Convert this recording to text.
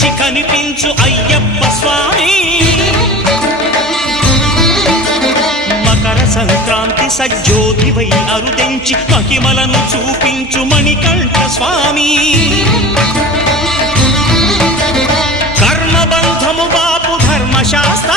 మించి కనిపించు అయ్యప్ప స్వామి మకర సంక్రాంతి సజ్జోతివై అరుదెంచి మహిమలను చూపించు మణికంఠ స్వామి కర్మబంధము బాపు ధర్మశాస్త్ర